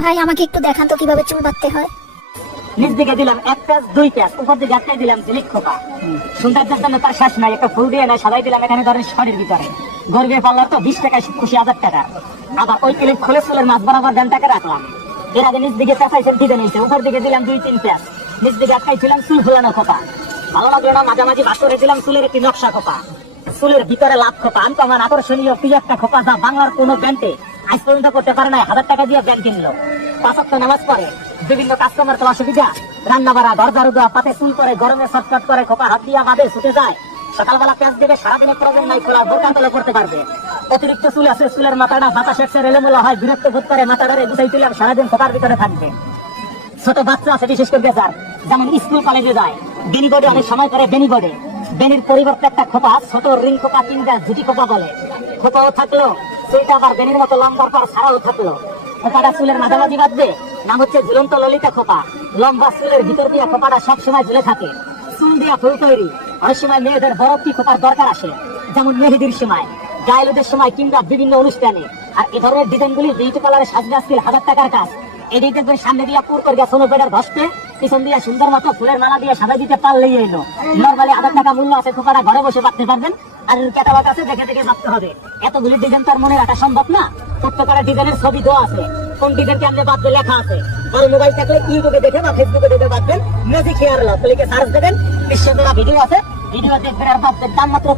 ভাই আমাকে একটু দেখান তো কিভাবে চুল বাঁধতে হয়। নিচ দিকে দিলাম 1 প্যাচ 2 প্যাচ, উপর দিকে একটাই দিলাম জিলিক খোপা। সৌন্দর্যের জন্য তার শেষ নাই, একটা ফুল দিয়ে নাই সাজাই দিলাম এখানে ধরেন শরীর ভিতরে। গর্বে পাল্লার তো 20 টাকায় খুশি 1000 টাকা। আবার ওই ক্লিপ খুলে চুলের মাছ বরাবর টাকা রাখলাম। এর আগে নিচ দিকে পেঁচাইছে দিতে নিয়েছে, উপর দিকে দিলাম 2-3 প্যাচ, নিচ দিকে একটাই ছিলাম চুল ফুলানো খোপা। ভালো লাগলো না, মাঝামাঝি ভাগ করে দিলাম চুলের একটি নকশা খোপা, চুলের ভিতরে লাভ খোপা। আমি তো আমার আকর্ষণীয় প্রিয় একটা খোপা যা বাংলার কোনো ব্যান্ডে আজ পর্যন্ত করতে পারে না। 1000 টাকা দিয়ে ব্যান্ড কিনলো, 5 ওয়াক্ত নামাজ পড়ে, বিভিন্ন কাস্টমার তো অসুবিধা, রান্না বাড়া দরজা রুদা পাতে চুল করে, গরমে ছটফট করে, খোপা হাত দিয়া বাঁধে ছুটে যায়। সকালবেলা প্যাঁচ দেবে, সারাদিনে প্রয়োজন নাই খোলা, বোরকা তলে করতে পারবে। অতিরিক্ত চুল আছে, চুলের মাথাটা বাতাস একসে এলোমেলো হয়, বিরক্ত বোধ করে, মাথাটারে গুছাই তুলে সারাদিন খোপার ভিতরে থাকবে। ছোট বাচ্চা আছে বিশেষ করে যার, যেমন স্কুল কলেজে যায়, বেনি বোর্ডে অনেক সময় করে, বেনি বোর্ডে বেনির পরিবর্তে একটা খোপা, ছোট রিং খোপা কিনবে, জুটি খোপা বলে। খোপাও থাকলো, চুলটা আবার বেনির মতো লম্বার পর ছাড়াও থাকলো। খোপাটা চুলের মাঝামাঝি বাঁধবে, নাম হচ্ছে ঝুলন্ত ললিতা খোপা। লম্বা চুলের ভিতর দিয়ে খোপাটা সবসময় ঝুলে থাকে, চুল দিয়া ফুল তৈরি। অনেক সময় মেয়েদের বড় কি খোপার দরকার আসে, যেমন মেহেদির সময়, গায়েলুদের সময়, কিংবা বিভিন্ন অনুষ্ঠানে। আর এ ধরনের ডিজাইন গুলি বিউটি পার্লারে সাজবে আজকে 1000 টাকার কাজ। এদিকে দেখবেন সামনে দিয়া পুর করে সোনো পেডার ধসতে, পিছন দিয়ে সুন্দর মতো ফুলের মালা দিয়ে সাজাই দিতে পারলেই এলো। নরমালি 1000 টাকা মূল্য আছে, খোপাটা ঘরে বসে বাঁধতে পারবেন। আর ক্যাটালগ আছে, দেখে দেখে বাঁধতে হবে। এতগুলি ডিজাইন তার মনে রাখা সম্ভব না, প্রত্যেকটা ডিজাইনের ছবি দেওয়া আছে, কোন ডিজাইন কেমনে বাঁধবে লেখা আছে। আর মোবাইল থাকলে ইউটিউবে দেখে বা ফেসবুকে দেখে বাঁধবেন। ম্যাজিক হেয়ার লক লিখে সার্চ দেবেন, বিশ্বজোড়া ভিডিও আছে, ভিডিও দেখবেন আর বাঁধবেন। দাম মাত্র